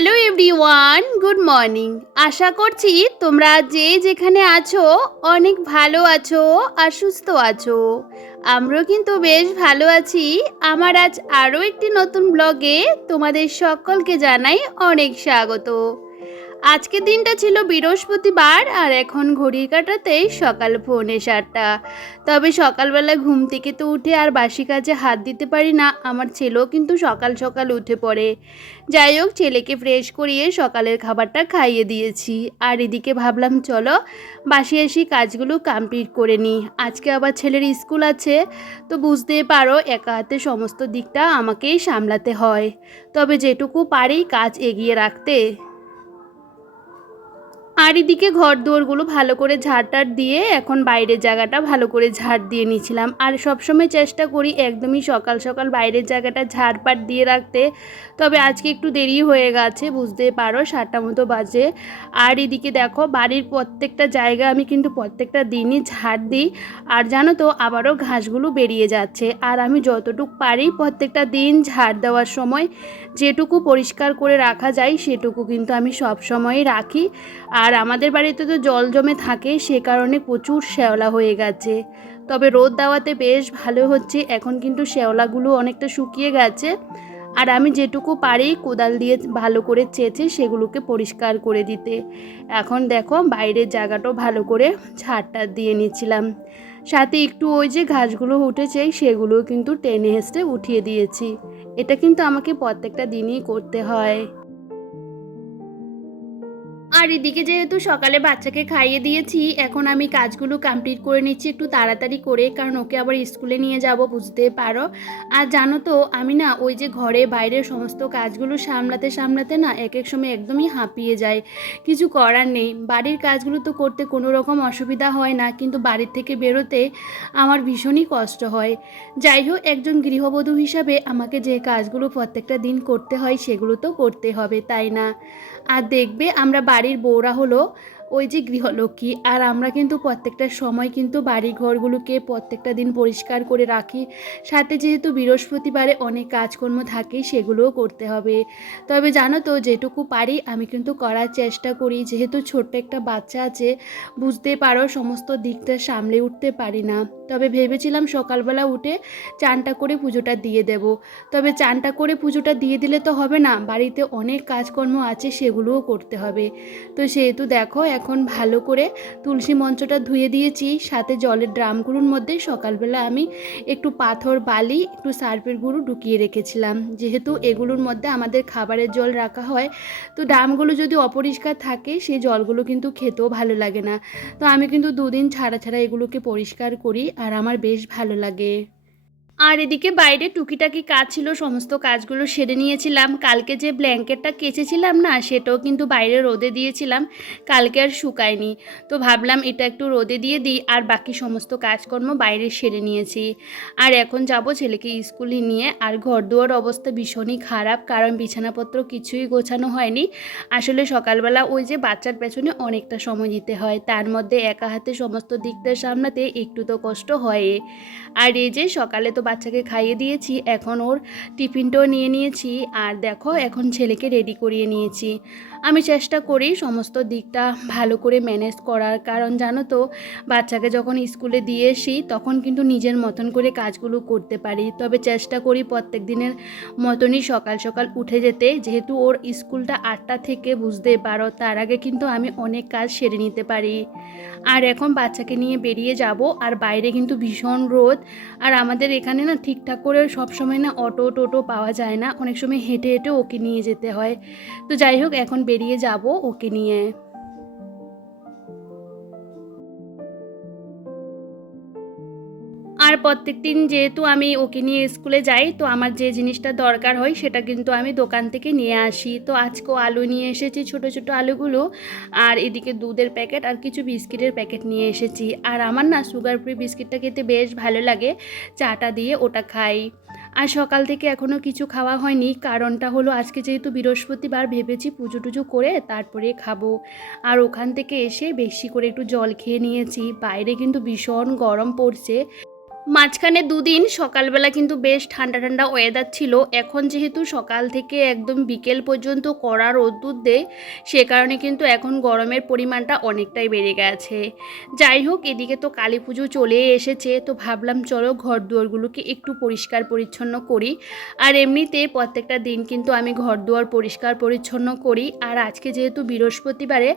Hello everyone good morning আশা করছি তোমরা যে যেখানে আছো অনেক ভালো আছো আর সুস্থ আছো। আমরাও কিন্তু বেশ ভালো আছি। আমার আজ আরও একটি নতুন ব্লগে তোমাদের সকলকে জানাই অনেক স্বাগত। আজকের দিনটা ছিল বৃহস্পতিবার আর এখন ঘড়ির কাটাতে সকাল পৌনে সাতটা। তবে সকালবেলা ঘুম থেকে তো উঠে আর বাসি কাজে হাত দিতে পারি না, আমার ছেলেও কিন্তু সকাল সকাল উঠে পড়ে। যাই হোক, ছেলেকে ফ্রেশ করিয়ে সকালের খাবারটা খাইয়ে দিয়েছি। আর এদিকে ভাবলাম, চলো বাসি আসি কাজগুলো কমপ্লিট করে নিই। আজকে আবার ছেলের স্কুল আছে, তো বুঝতেই পারো একা হাতে সমস্ত দিকটা আমাকেই সামলাতে হয়। তবে যেটুকু পারি কাজ এগিয়ে রাখতে। আর এদিকে ঘর দুয়ারগুলো ভালো করে ঝাড়টার দিয়ে এখন বাইরের জায়গাটা ভালো করে ঝাড় দিয়ে নিয়েছিলাম। আর সবসময় চেষ্টা করি একদমই সকাল সকাল বাইরের জায়গাটা ঝাড়পাট দিয়ে রাখতে। তবে আজকে একটু দেরি হয়ে গেছে, বুঝতে পারো সাতটা মতো বাজে। আর এদিকে দেখো বাড়ির প্রত্যেকটা জায়গা আমি কিন্তু প্রত্যেকটা দিনই ঝাড় দিই। আর জানো তো আবারও ঘাসগুলো বেরিয়ে যাচ্ছে। আর আমি যতটুকু পারি প্রত্যেকটা দিন ঝাড় দেওয়ার সময় যেটুকু পরিষ্কার করে রাখা যায় সেটুকু কিন্তু আমি সব সময়ই রাখি। আর আমাদের বাড়িতে তো জল জমে থাকে, সে কারণে প্রচুর শ্যাওলা হয়ে গেছে। তবে রোদ দেওয়াতে বেশ ভালো হচ্ছে, এখন কিন্তু শ্যাওলাগুলো অনেকটা শুকিয়ে গেছে। আর আমি যেটুকু পারি কোদাল দিয়ে ভালো করে চেঁচে সেগুলোকে পরিষ্কার করে দিতে। এখন দেখো বাইরের জায়গাটাও ভালো করে ঝাড়টা দিয়ে নিচ্ছিলাম। সাথে একটু ওই যে ঘাসগুলো উঠেছে সেগুলো কিন্তু টেনে হেসড়ে উঠিয়ে দিয়েছি। এটা কিন্তু আমাকে প্রত্যেকটা দিনই করতে হয়। আর এদিকে যেহেতু সকালে বাচ্চাকে খাইয়ে দিয়েছি, এখন আমি কাজগুলো কমপ্লিট করে নিচ্ছি একটু তাড়াতাড়ি করে, কারণ ওকে আবার স্কুলে নিয়ে যাব, বুঝতে পারো। আর জানো তো, আমি না ওই যে ঘরে বাইরের সমস্ত কাজগুলো সামলাতে সামলাতে না এক এক সময় একদমই হাঁপিয়ে যায় কিছু করার নেই। বাড়ির কাজগুলো তো করতে কোনো রকম অসুবিধা হয় না, কিন্তু বাড়ির থেকে বেরোতে আমার ভীষণই কষ্ট হয়। যাই হোক, একজন গৃহবধূ হিসাবে আমাকে যে কাজগুলো প্রত্যেকটা দিন করতে হয়, সেগুলো তো করতে হবে, তাই না? আর দেখবে আমরা বাড়ির বউরা হলো ওই যে গৃহলক্ষ্মী, আর আমরা কিন্তু প্রত্যেকটা সময় কিন্তু বাড়ি ঘরগুলোকে প্রত্যেকটা দিন পরিষ্কার করে রাখি। সাথে যেহেতু বৃহস্পতিবারে অনেক কাজকর্ম থাকে, সেগুলোও করতে হবে। তবে জানো তো, যেটুকু পারি আমি কিন্তু করার চেষ্টা করি। যেহেতু ছোট্ট একটা বাচ্চা আছে, বুঝতে পারো সমস্ত দিকটা সামলে উঠতে পারি না। তবে ভেবেছিলাম সকালবেলা উঠে চানটা করে পুজোটা দিয়ে দেব। তবে চানটা করে পুজোটা দিয়ে দিলে তো হবে না, বাড়িতে অনেক কাজকর্ম আছে, সেগুলোও করতে হবে। তো সেহেতু দেখো এখন ভালো করে তুলসী মঞ্চটা ধুয়ে দিয়েছি, সাথে জলের ড্রামগুলোর মধ্যে সকালবেলা আমি একটু পাথর, বালি, একটু সার্ফের গুঁড়ো ঢুকিয়ে রেখেছিলাম। যেহেতু এগুলোর মধ্যে আমাদের খাবারের জল রাখা হয়, তো ড্রামগুলো যদি অপরিষ্কার থাকে, সেই জলগুলো কিন্তু খেতেও ভালো লাগে না। তো আমি কিন্তু দুদিন ছাড়া ছাড়া এগুলোকে পরিষ্কার করি, আর আমার বেশ ভালো লাগে। আর এদিকে বাইরে টুকিটাকি কাজ ছিল, সমস্ত কাজগুলো সেরে নিয়েছিলাম। কালকে যে ব্ল্যাঙ্কেটটা কেচেছিলাম না, সেটাও কিন্তু বাইরে রোদে দিয়েছিলাম। কালকে আর শুকায়নি। তো ভাবলাম এটা একটু রোদে দিয়ে দিই, আর বাকি সমস্ত কাজকর্ম বাইরে সেরে নিয়েছি। আর এখন যাব ছেলেকে স্কুলে নিয়ে, আর ঘর দুয়ার অবস্থা ভীষণই খারাপ, কারণ বিছানাপত্র কিছুই গোছানো হয়নি। আসলে সকালবেলা ওই যে বাচ্চার পেছনে অনেকটা সময় দিতে হয়, তার মধ্যে একা হাতে সমস্ত দিকটা সামলাতে একটু তো কষ্ট হয়। আর এই যে সকালে তো বাচ্চাকে খাইয়ে দিয়েছি, এখন ওর টিফিনটাও নিয়ে নিয়েছি, আর দেখো এখন ছেলেকে রেডি করিয়ে নিয়েছি। আমি চেষ্টা করি সমস্ত দিকটা ভালো করে ম্যানেজ করার। কারণ জানো তো, বাচ্চাকে যখন স্কুলে দিয়ে আসি তখন কিন্তু নিজের মতন করে কাজগুলো করতে পারি। তবে চেষ্টা করি প্রত্যেক দিনের মতনই সকাল সকাল উঠে যেতে। যেহেতু ওর স্কুলটা আটটা থেকে বুঝতে পারো, তার আগে কিন্তু আমি অনেক কাজ সেরে নিতে পারি। আর এখন বাচ্চাকে নিয়ে বেরিয়ে যাব, আর বাইরে কিন্তু ভীষণ রোদ। আর আমাদের এখানে না ঠিকঠাক করে সব সময় না অটো টোটো পাওয়া যায় না। অনেক সময় হেঁটে হেঁটে ওকে নিয়ে যেতে হয়। তো যাই হোক, এখন বেরিয়ে যাব ওকে নিয়ে। আর প্রত্যেক দিন যেহেতু আমি ওকে নিয়ে স্কুলে যাই, তো আমার যে জিনিসটা দরকার হয় সেটা কিন্তু আমি দোকান থেকে নিয়ে আসি। তো আজকেও আলু নিয়ে এসেছি, ছোট ছোট আলুগুলো। আর এদিকে দুধের প্যাকেট আর কিছু বিস্কিটের প্যাকেট নিয়ে এসেছি। আর আমার না সুগার ফ্রি বিস্কিটটা খেতে বেশ ভালো লাগে। চাটা দিয়ে ওটা খাই। আর সকাল থেকে এখনও কিছু খাওয়া হয়নি। কারণটা হলো আজকে যেহেতু বৃহস্পতিবার ভেবেছি পুজো টুজো করে তারপরে খাব। আর ওখান থেকে এসে বেশি করে একটু জল খেয়ে নিয়েছি। বাইরে কিন্তু ভীষণ গরম পড়ছে। মাঝখানে দুদিন সকালবেলা কিন্তু বেশ ঠান্ডা ঠান্ডা ওয়েদার ছিল। এখন যেহেতু সকাল থেকে একদম বিকেল পর্যন্ত কড়া রোদ্দুর দেয়, সে কারণে কিন্তু এখন গরমের পরিমাণটা অনেকটাই বেড়ে গেছে। যাই হোক, এদিকে তো কালী পুজো চলে এসেছে, তো ভাবলাম চলো ঘর দুয়ারগুলোকে একটু পরিষ্কার পরিচ্ছন্ন করি। আর এমনিতে প্রত্যেকটা দিন কিন্তু আমি ঘর দুয়ার পরিষ্কার পরিচ্ছন্ন করি। আর আজকে যেহেতু বৃহস্পতিবারে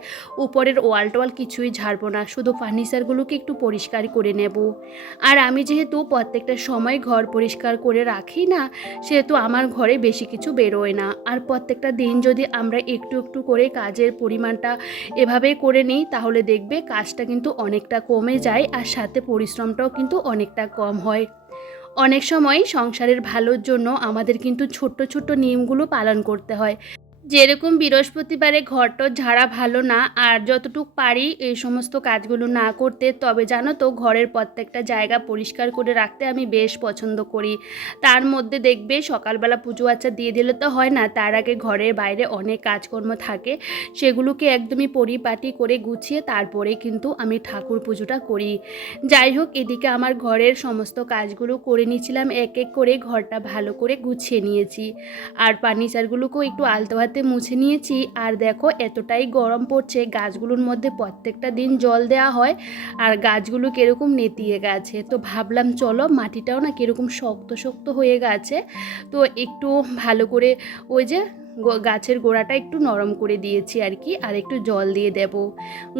উপরের ওয়াল টোয়াল কিছুই ঝাড়বো না, শুধু ফার্নিচারগুলোকে একটু পরিষ্কার করে নেব। আর আমি যেহেতু প্রত্যেকটা সময় ঘর পরিষ্কার করে রাখি না, সেহেতু আমার ঘরে বেশি কিছু বেরোয় না। আর প্রত্যেকটা দিন যদি আমরা একটু একটু করে কাজের পরিমাণটা এভাবে করে নিই, তাহলে দেখবে কাজটা কিন্তু অনেকটা কমে যায় আর সাথে পরিশ্রমটাও কিন্তু অনেকটা কম হয়। অনেক সময় সংসারের ভালোর জন্য আমাদের কিন্তু ছোট্ট ছোট্ট নিয়মগুলো পালন করতে হয়। যেরকম বৃহস্পতিবারে ঘরটা ঝাড়া ভালো না, আর যতটুক পারি এই সমস্ত কাজগুলো না করতে, তবে জানো তো ঘরের প্রত্যেকটা জায়গা পরিষ্কার করে রাখতে আমি বেশ পছন্দ করি। তার মধ্যে দেখবে সকালবেলা পুজো আচ্ছা দিয়ে দিলে তো হয় না, তার আগে ঘরের বাইরে অনেক কাজকর্ম থাকে, সেগুলোকে একদমই পরিপাটি করে গুছিয়ে তারপরে কিন্তু আমি ঠাকুর পুজোটা করি। যাই হোক, এদিকে আমার ঘরের সমস্ত কাজগুলো করে নিয়েছিলাম, এক এক করে ঘরটা ভালো করে গুছিয়ে নিয়েছি। আর ফার্নিচারগুলোকেও একটু আলতো হাতে মুছে নিয়েছি। আর দেখো, এতটাই গরম পড়ছে, গাছগুলোর মধ্যে প্রত্যেকটা দিন জল দেওয়া হয়। আর গাছগুলো কীরকম নেতিয়ে গেছে। তো ভাবলাম, চলো, মাটিটাও না কীরকম শক্ত শক্ত হয়ে গেছে। তো একটু ভালো করে ওই যে গাছের গোড়াটা একটু নরম করে দিয়েছি আর কি, আর একটু জল দিয়ে দেব।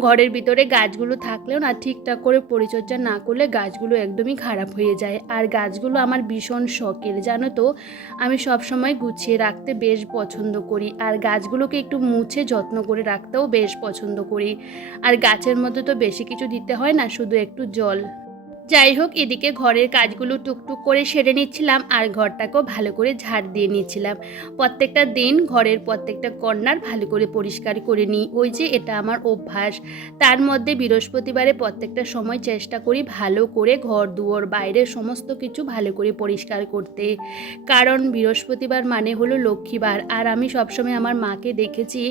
ঘরের ভিতরে গাছগুলো থাকলেও না ঠিকঠাক করে পরিচর্যা না করলে গাছগুলো একদমই খারাপ হয়ে যায়। আর গাছগুলো আমার ভীষণ শখের, জানো তো? আমি সব সময় গুছিয়ে রাখতে বেশ পছন্দ করি, আর গাছগুলোকে একটু মুছে যত্ন করে রাখতেও বেশ পছন্দ করি। আর গাছের মধ্যে তো বেশি কিছু দিতে হয় না, শুধু একটু জল। যাই হোক, এদিকে ঘরের কাজগুলো টুকটুক করে সেরে নিচ্ছিলাম আর ঘরটাকেও ভালো করে ঝাড় দিয়ে নিচ্ছিলাম। প্রত্যেকটা দিন ঘরের প্রত্যেকটা কর্নার ভালো করে পরিষ্কার করে নিই। ওই যে এটা আমার অভ্যাস। তার মধ্যে বৃহস্পতিবারে প্রত্যেকটা সময় চেষ্টা করি ভালো করে ঘর দুয়ার বাইরের সমস্ত কিছু ভালো করে পরিষ্কার করতে। কারণ বৃহস্পতিবার মানে হলো লক্ষ্মীবার। আর আমি সবসময় আমার মাকে দেখেছি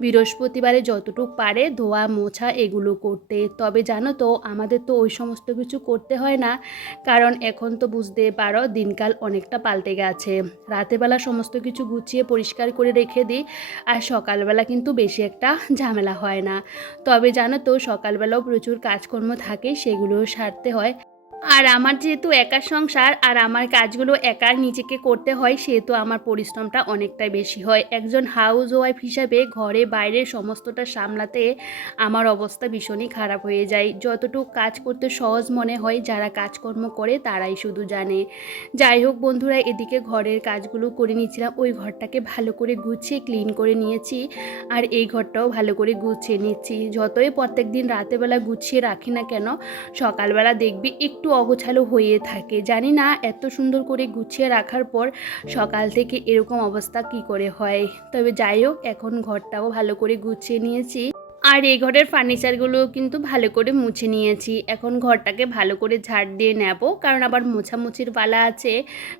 বৃহস্পতিবারে যতটুক পারে ধোয়া, মোছা এগুলো করতে। তবে জানো তো, আমাদের তো ওই সমস্ত কিছু করতে হয় না। কারণ এখন তো বুঝতে পারো দিনকাল অনেকটা পাল্টে গেছে। রাতেবেলা সমস্ত কিছু গুছিয়ে পরিষ্কার করে রেখে দিই আর সকালবেলা কিন্তু বেশি একটা ঝামেলা হয় না। তবে জানো তো সকালবেলাও প্রচুর কাজকর্ম থাকে সেগুলোও সারতে হয়। আর আমার যেহেতু একার সংসার আর আমার কাজগুলো একার নিজেকে করতে হয়, সেহেতু আমার পরিশ্রমটা অনেকটাই বেশি হয়। একজন হাউস ওয়াইফ হিসাবে ঘরে বাইরে সমস্তটা সামলাতে আমার অবস্থা ভীষণই খারাপ হয়ে যায়। যতটুকু কাজ করতে সহজ মনে হয়, যারা কাজকর্ম করে তারাই শুধু জানে। যাই হোক বন্ধুরা, এদিকে ঘরের কাজগুলো করে নিয়েছিলাম, ওই ঘরটাকে ভালো করে গুছিয়ে ক্লিন করে নিয়েছি আর এই ঘরটাও ভালো করে গুছিয়ে নিচ্ছি। যতই প্রত্যেক দিন রাতেবেলা গুছিয়ে রাখি না কেন, সকালবেলা দেখবি একটু অগোছালো হয়ে থাকে। জানি না এত সুন্দর করে গুছিয়ে রাখার পর সকাল থেকে এরকম অবস্থা কি করে হয়। তবে যাই হোক, এখন ঘরটাও ভালো করে গুছিয়ে নিয়েছি। আর এই ঘরের ফার্নিচারগুলো কিন্তু ভালো করে মুছে নিয়েছি। এখন ঘরটাকে ভালো করে ঝাড় দিয়ে নেব, কারণ আবার মোছামুছির পালা আছে।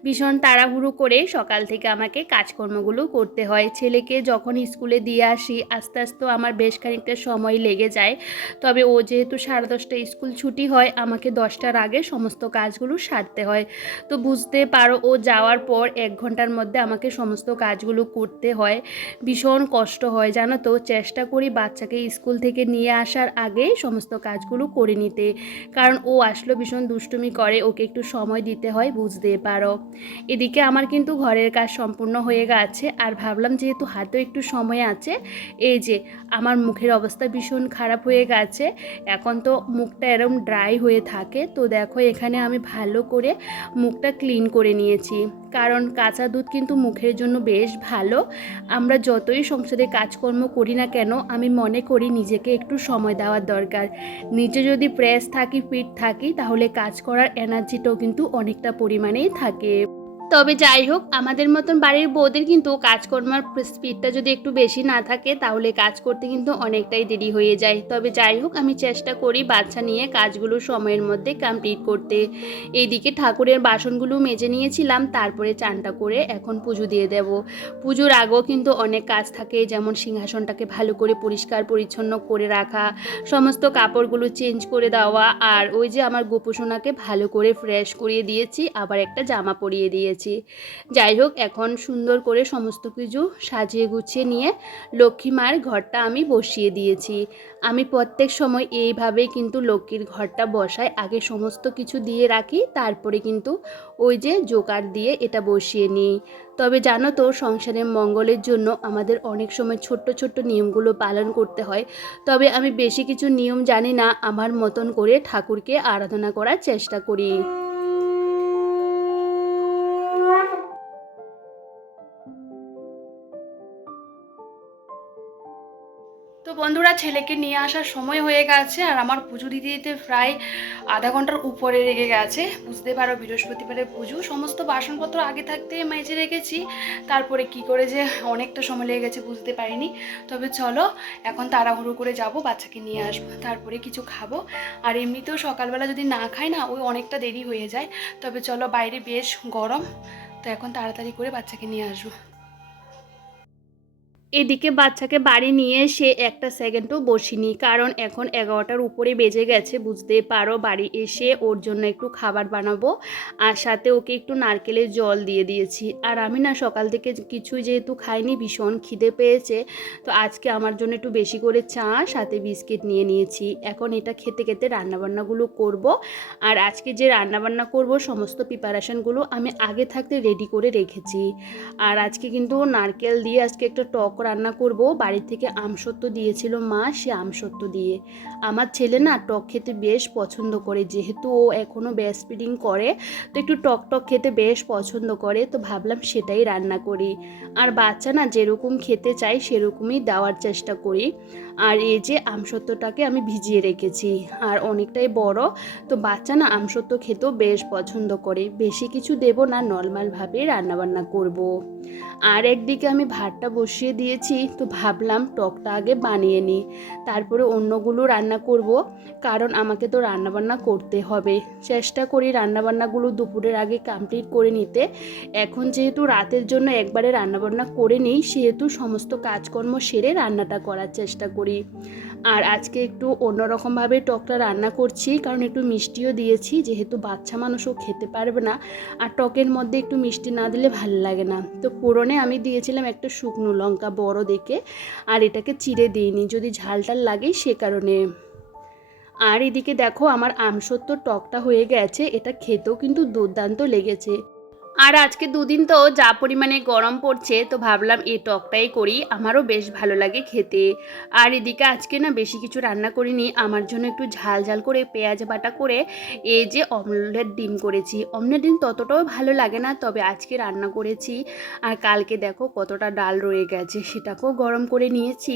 ভীষণ তাড়াহুড়ো করে সকাল থেকে আমাকে কাজকর্মগুলো করতে হয়। ছেলেকে যখন স্কুলে দিয়ে আসি, আস্তে আস্তে আমার বেশ খানিকটা সময় লেগে যায়। তবে ও যেহেতু সাড়ে দশটা স্কুল ছুটি হয়, আমাকে দশটার আগে সমস্ত কাজগুলো সারতে হয়। তো বুঝতে পারো, ও যাওয়ার পর এক ঘণ্টার মধ্যে আমাকে সমস্ত কাজগুলো করতে হয়। ভীষণ কষ্ট হয়, জানো তো? চেষ্টা করি বাচ্চাকে স্কুল থেকে নিয়ে আসার আগে সমস্ত কাজগুলো করে নিতে। কারণ ও আসলো ভীষণ দুষ্টুমি করে, ওকে একটু সময় দিতে হয়, বুঝতে পারো। এদিকে আমার কিন্তু ঘরের কাজ সম্পূর্ণ হয়ে গেছে, আর ভাবলাম যেহেতু হাতেও একটু সময় আছে, এই যে আমার মুখের অবস্থা ভীষণ খারাপ হয়ে গেছে, এখন তো মুখটা এরম ড্রাই হয়ে থাকে, তো দেখো এখানে আমি ভালো করে মুখটা ক্লিন করে নিয়েছি। কারণ কাঁচা দুধ কিন্তু মুখের জন্য বেশ ভালো। আমরা যতই সংসারে কাজকর্ম করি না কেন, আমি মনে করি নিজেকে একটু সময় দেওয়ার দরকার। নিজে যদি প্রেস থাকি ফিট থাকি, তাহলে কাজ করার এনার্জিটাও কিন্তু অনেকটা পরিমাণেই থাকে। তবে যাই হোক, আমাদের মতন বাড়ির বউদের কিন্তু কাজকর্মের স্পিডটা যদি একটু বেশি না থাকে, তাহলে কাজ করতে কিন্তু অনেকটাই দেরি হয়ে যায়। তবে যাই হোক, আমি চেষ্টা করি বাচ্চা নিয়ে কাজগুলো সময়ের মধ্যে কমপ্লিট করতে। এইদিকে ঠাকুরের বাসনগুলো মেজে নিয়েছিলাম, তারপরে চানটা করে এখন পুজো দিয়ে দেব। পুজোর আগেও কিন্তু অনেক কাজ থাকে, যেমন সিংহাসনটাকে ভালো করে পরিষ্কার পরিচ্ছন্ন করে রাখা, সমস্ত কাপড়গুলো চেঞ্জ করে দেওয়া, আর ওই যে আমার গোপোষণাকে ভালো করে ফ্রেশ করিয়ে দিয়েছি, আবার একটা জামা পরিয়ে দিয়েছি। যাই হোক, এখন সুন্দর করে সমস্ত কিছু সাজিয়ে গুছিয়ে নিয়ে লক্ষ্মী মার ঘরটা আমি বসিয়ে দিয়েছি। আমি প্রত্যেক সময় এইভাবেই কিন্তু লক্ষ্মীর ঘরটা বসাই। আগে সমস্ত কিছু দিয়ে রাখি, তারপরে কিন্তু ওই যে জোকার দিয়ে এটা বসিয়ে নিই। তবে জানো তো, সংসারের মঙ্গলের জন্য আমাদের অনেক সময় ছোট্ট ছোট্ট নিয়মগুলো পালন করতে হয়। তবে আমি বেশি কিছু নিয়ম জানি না, আমার মতন করে ঠাকুরকে আরাধনা করার চেষ্টা করি। বন্ধুরা ছেলেকে নিয়ে আসার সময় হয়ে গেছে আর আমার পুজো দিতে দিতে প্রায় আধা ঘণ্টার উপরে রেগে গেছে। বুঝতে পারো বৃহস্পতিবারের পুজো। সমস্ত বাসনপত্র আগে থাকতে মেজে রেখেছি। তারপরে কি করে যে অনেকটা সময় লেগে গেছে বুঝতে পারিনি। তবে চলো, এখন তাড়াহুড়ো করে যাব, বাচ্চাকে নিয়ে আসব, তারপরে কিছু খাব। আর এমনিতেও সকালবেলা যদি না খাই না, ওই অনেকটা দেরি হয়ে যায়। তবে চলো বাইরে বেশ গরম। তো এখন তাড়াতাড়ি করে বাচ্চাকে নিয়ে আসব। এদিকে বাচ্চাকে বাড়ি নিয়ে এসে একটা সেকেন্ডও বসিনি, কারণ এখন এগারোটার উপরে বেজে গেছে বুঝতে পারো। বাড়ি এসে ওর জন্য একটু খাবার বানাবো আর সাথে ওকে একটু নারকেলের জল দিয়ে দিয়েছি। আর আমি না সকাল থেকে কিছু যেহেতু খাইনি, ভীষণ খিদে পেয়েছে, তো আজকে আমার জন্য একটু বেশি করে চা, সাথে বিস্কিট নিয়ে নিয়েছি। এখন এটা খেতে খেতে রান্নাবান্নাগুলো করব। আর আজকে যে রান্নাবান্না করব, সমস্ত প্রিপারেশনগুলো আমি আগে থাকতে রেডি করে রেখেছি। আর আজকে কিন্তু নারকেল দিয়ে আজকে একটা টক রান্না করব। বাড়ি থেকে আমসত্ব দিয়েছিল মা, সে আমসত্ব দিয়ে। আমার ছেলে না টক খেতে বেশ পছন্দ করে, যেহেতু ও এখনও ব্যাস ফিডিং করে, তো একটু টক টক খেতে বেশ পছন্দ করে, তো ভাবলাম সেটাই রান্না করি। আর বাচ্চা না যেরকম খেতে চায় সেরকমই দেওয়ার চেষ্টা করি। আর এই যে আমসত্বটাকে আমি ভিজিয়ে রেখেছি। আর অনেকটাই বড়, তো বাচ্চা না আমসত্ব খেতেও বেশ পছন্দ করে। বেশি কিছু দেব না, নর্মালভাবে রান্নাবান্না করব। আর একদিকে আমি ভাতটা বসিয়ে দিয়েছি, তো ভাবলাম টকটা আগে বানিয়ে নিই। তারপরে অন্যগুলো রান্না করব, কারণ আমাকে তো রান্নাবান্না করতে হবে। চেষ্টা করি রান্নাবান্নাগুলো দুপুরের আগে কমপ্লিট করে নিতে। এখন যেহেতু রাতের জন্য একবারে রান্নাবান্না করে নিই, সেহেতু সমস্ত কাজকর্ম সেরে রান্নাটা করার চেষ্টা করি। আর আজকে একটু অন্যরকমভাবে টকটা রান্না করছি, কারণ একটু মিষ্টিও দিয়েছি, যেহেতু বাচ্চা মানুষও খেতে পারবে না। আর টকের মধ্যে একটু মিষ্টি না দিলে ভালো লাগে না। তো পুরনে আমি দিয়েছিলাম একটা শুকনো লঙ্কা বড় দেখে, আর এটাকে চিড়ে দিইনি। যদি ঝালটাল লাগে সে কারণে। আর এদিকে দেখো আমার আমসত্ব টকটা হয়ে গেছে, এটা খেতেও কিন্তু দুর্দান্ত লেগেছে। আর আজকে দুদিন তো যা পরিমাণে গরম পড়ছে, তো ভাবলাম এই টকটাই করি। আমারও বেশ ভালো লাগে খেতে। আর এদিকে আজকে না বেশি কিছু রান্না করিনি। আমার জন্য একটু ঝাল ঝাল করে পেঁয়াজ বাটা করে এই যে অমলেট ডিম করেছি। অমলেট ডিম ততটাও ভালো লাগে না, তবে আজকে রান্না করেছি। আর কালকে দেখো কতটা ডাল রয়ে গেছে, সেটাকেও গরম করে নিয়েছি।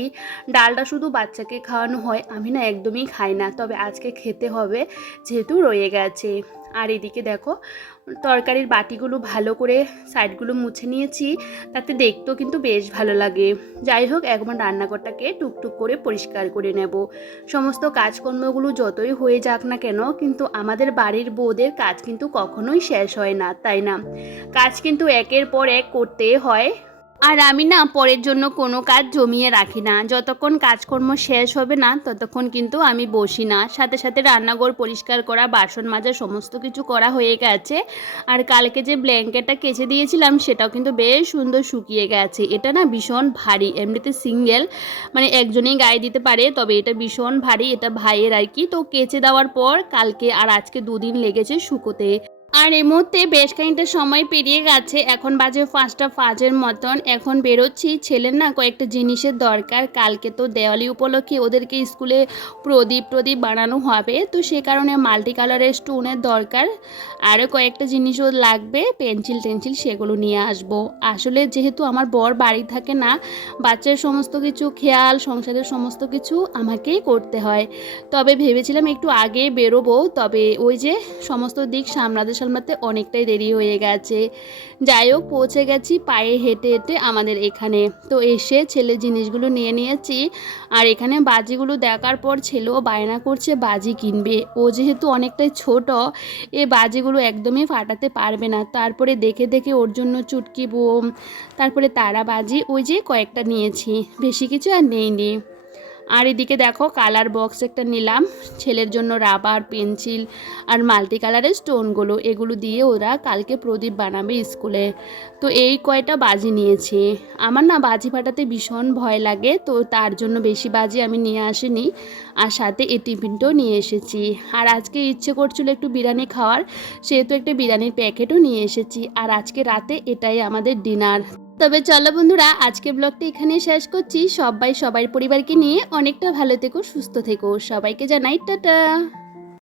ডালটা শুধু বাচ্চাকে খাওয়ানো হয়, আমি না একদমই খাই না, তবে আজকে খেতে হবে যেহেতু রয়ে গেছে। আর এদিকে দেখো তরকারির বাটিগুলো ভালো করে সাইডগুলো মুছে নিয়েছি, তাতে দেখতেও কিন্তু বেশ ভালো লাগে। যাই হোক একবার রান্নাঘরটাকে টুকটুক করে পরিষ্কার করে নেব। সমস্ত কাজকর্মগুলো যতই হয়ে যাক না কেন, কিন্তু আমাদের বাড়ির বউদের কাজ কিন্তু কখনোই শেষ হয় না, তাই না? কাজ কিন্তু একের পর এক করতে হয়। আর আমি না পরের জন্য কোনো কাজ জমিয়ে রাখি না। যতক্ষণ কাজকর্ম শেষ হবে না, ততক্ষণ কিন্তু আমি বসি না। সাথে সাথে রান্নাঘর পরিষ্কার করা, বাসন মাজা, সমস্ত কিছু করা হয়ে গেছে। আর কালকে যে ব্ল্যাঙ্কেটটা কেচে দিয়েছিলাম, সেটাও কিন্তু বেশ সুন্দর শুকিয়ে গেছে। এটা না ভীষণ ভারী, এমনিতে সিঙ্গেল মানে একজনেই গায়ে দিতে পারে, তবে এটা ভীষণ ভারী, এটা ভাইয়ের আর কি। তো কেচে দেওয়ার পর কালকে আর আজকে দুদিন লেগেছে শুকোতে। আর এই মুহূর্তে বেশ খানিকটা সময় পেরিয়ে গেছে, এখন বাজে পাঁচটা পাঁচের মতন। এখন বেরোচ্ছি, ছেলের না কয়েকটা জিনিসের দরকার। কালকে তো দেওয়ালি উপলক্ষে ওদেরকে স্কুলে প্রদীপ প্রদীপ বানানো হবে, তো সে কারণে মাল্টি কালারের স্টোনের দরকার। আরও কয়েকটা জিনিসও লাগবে, পেন্সিল টেন্সিল সেগুলো নিয়ে আসব। আসলে যেহেতু আমার বর বাড়ি থাকে না, বাচ্চার সমস্ত কিছু খেয়াল, সংসারের সমস্ত কিছু আমাকেই করতে হয়। তবে ভেবেছিলাম একটু আগে বেরোবো, তবে ওই যে সমস্ত দিক সামলাতে সামলাতে অনেকটাই দেরি হয়ে গেছে। যাই হোক পৌঁছে গেছি পায়ে হেঁটে হেঁটে আমাদের এখানে। তো এসে ছেলে জিনিসগুলো নিয়ে নিয়েছি। আর এখানে বাজিগুলো দেখার পর ছেলেও বায়না করছে, বাজি কিনবে। ও যেহেতু অনেকটাই ছোট, এ বাজিগুলো একদমই ফাটাতে পারবে না। তারপরে দেখে দেখে ওর জন্য চুটকি বোম, তারপরে তারা বাজি, ওই যে কয়েকটা নিয়েছি। বেশি কিছু আর নেইনি। আর এদিকে দেখো কালার বক্স একটা নিলাম। ছেলের জন্য রাবার পেন্সিল আর মাল্টি কালারের স্টোনগুলো এগুলো দিয়ে ওরা কালকে প্রদীপ বানাবে স্কুলে। তো এই কয়টা বাজি নিয়েছি। আমার না বাজি ফাটাতে ভীষণ ভয় লাগে, তো তার জন্য বেশি বাজি আমি নিয়ে আসিনি। আর সাথে এই টিফিনটাও নিয়ে এসেছি। আর আজকে ইচ্ছে করছিল একটু বিরিয়ানি খাওয়ার, সেহেতু একটা বিরিয়ানির প্যাকেটও নিয়ে এসেছি। আর আজকে রাতে এটাই আমাদের ডিনার তবে চলো বন্ধুরা আজকে ব্লগটা এখানে শেষ করছি। সবাই সবার পরিবারকে নিয়ে অনেকটা ভালো থেকো, সুস্থ থেকো। সবাইকে জানাই টাটা।